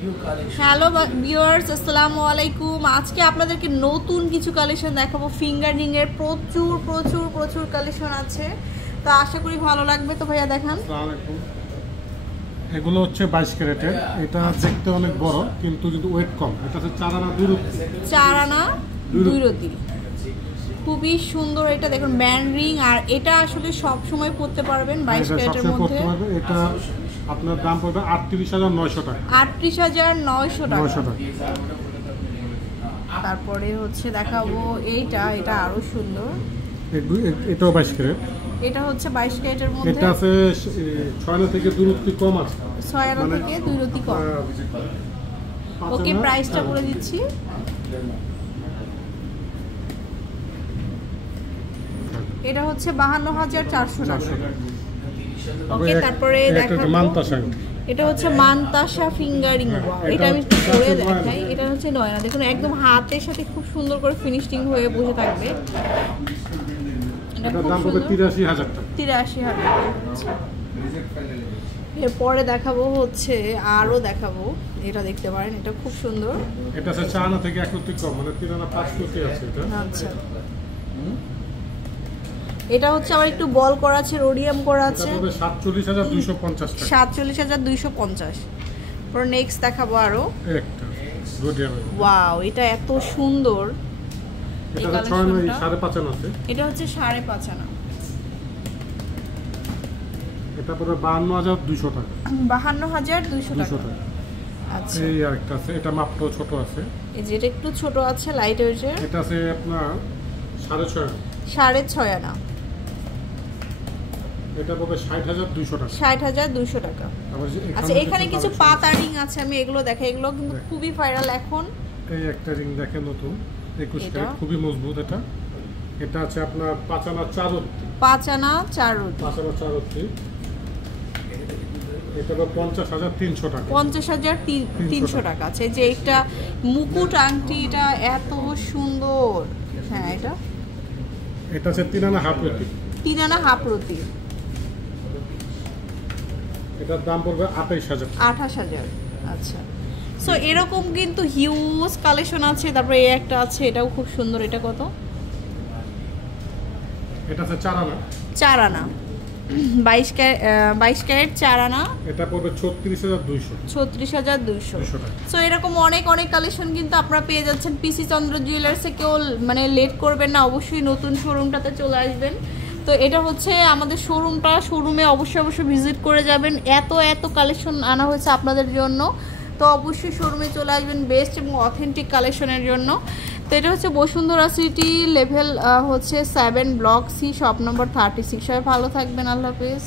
Hello viewers, আসসালামু আলাইকুম। আজকে আপনাদেরকে নতুন কিছু কালেকশন দেখাবো। ফিঙ্গারিং এর প্রচুর প্রচুর প্রচুর কালেকশন আছে, তো আশা করি ভালো লাগবে। তো ভাইয়া দেখান। আসসালামু আলাইকুম। এগুলো হচ্ছে 22 ক্যারেটের। এটা দেখতে অনেক বড় কিন্তু ওয়েট কম। এটা হচ্ছে 4 আনা 2 রতি। 4 আনা 2 রতি, খুবই সুন্দর। এটা দেখুন ব্যান্ড রিং, আর এটা আসলে সব সময় পরতে পারবেন 22 ক্যারেটের মধ্যে। এটা আপনার দাম পড়বে ৩৮৯০০ টাকা। ৩৮৯০০ টাকা। তারপরে হচ্ছে দেখাবো এটা আরো সুন্দর। এটাও 22 ক্যারেট। এটা হচ্ছে 22 ক্যারেটের মধ্যে। এটা আছে 6 আনা থেকে 2 রতি কম আছে। 6 আনা থেকে 2 রতি কম। ওকে, প্রাইসটা বলে দিচ্ছি। এটা হচ্ছে ৫২,৪০০ টাকা। ওকে, তারপরে দেখাবো এটা হচ্ছে মানতাসা ফিঙ্গারিং। এটা আমি একটু পরে দেখাই। এটা হচ্ছে নয়না, দেখুন একদম হাতের সাথে খুব সুন্দর করে ফিনিশিং হয়ে বসে থাকবে। এটার দাম হবে ৮৩,০০০ টাকা। ৮৩,০০০ টাকা। এরপরে দেখাবো হচ্ছে আরো দেখাবো, এটা দেখতে পারেন, এটা খুব সুন্দর। এটা আছে 4 আনা থেকে 1 রতি কম, মানে 3 আনা 5 রতি আছে এটা। আচ্ছা, এটা হচ্ছে আবার একটু বল করা আছে, রোডিয়াম করা আছে। এটা হবে ৪৭,২৫০ টাকা। ৪৭,২৫০। পর নেক্সট দেখাবো আরো একটা রোডিয়াম। ওয়াও, এটা এত সুন্দর। এটা 6 আনা ৫.৫ আনা আছে। এটা হচ্ছে ৫.৫ আনা। এটা পড়বে ৫২,২০০ টাকা। ৫২,২০০ টাকা। আচ্ছা, এই আরেকটা আছে, এটা মাপটাও ছোট আছে। এই যে এটা একটু ছোট আছে, লাইট ওয়েটের। এটা আছে আপনার ৬.৫ আনা। ৬.৫ আনা। এটা পড়বে ৬০,২০০ টাকা। ৬০,২০০ টাকা। আচ্ছা, এখানে কিছু পাতা রিং আছে, আমি এগুলো দেখাই। এগুলো কিন্তু খুবই ভাইরাল এখন। এই একটা রিং দেখেন নতুন ২১ ক্যারেট, খুবই মজবুত। এটা এটা আছে আপনার ৫ আনা ৪ রতি। ৫ আনা ৪ রতি। ৫ আনা ৪ রতি। এটা হলো ৫০,৩০০ টাকা। ৫০,৩০০ টাকা আছে। যে একটা মুকুট আংটি, এটা এত সুন্দর। হ্যাঁ, এটা আছে ৩ আনা হাফ রতি। ৩ আনা হাফ রতি। এটার দাম পড়বে ২৮,০০০। ২৮,০০০। আচ্ছা, সো এরকম কিন্তু হিউজ কালেকশন আছে। তারপরে এই একটা আছে, এটাও খুব সুন্দর। এটা কত? এটা আছে ৪ আনা। ৪ আনা 22 ক্যারেট ৪ আনা। এটা পড়বে ৩৬,২০০। ৩৬,২০০। সো এরকম অনেক অনেক কালেকশন কিন্তু আপনারা পেয়ে যাচ্ছেন পিসি চন্দ্র জুয়েলার্সে। কেউ মানে লেট করবেন না, অবশ্যই নতুন শোরুমটাতে চলে আসবেন। তো এটা হচ্ছে আমাদের শোরুমে অবশ্যই ভিজিট করে যাবেন। এত কালেকশন আনা হয়েছে আপনাদের জন্য, তো অবশ্যই শোরুমে চলে আসবেন বেস্ট এবং অথেন্টিক কালেকশনের জন্য। তো এটা হচ্ছে বসুন্ধরা সিটি, লেভেল হচ্ছে 7, ব্লক সি, শপ নম্বর 36। সবাই ভালো থাকবেন, আল্লাহ হাফেজ।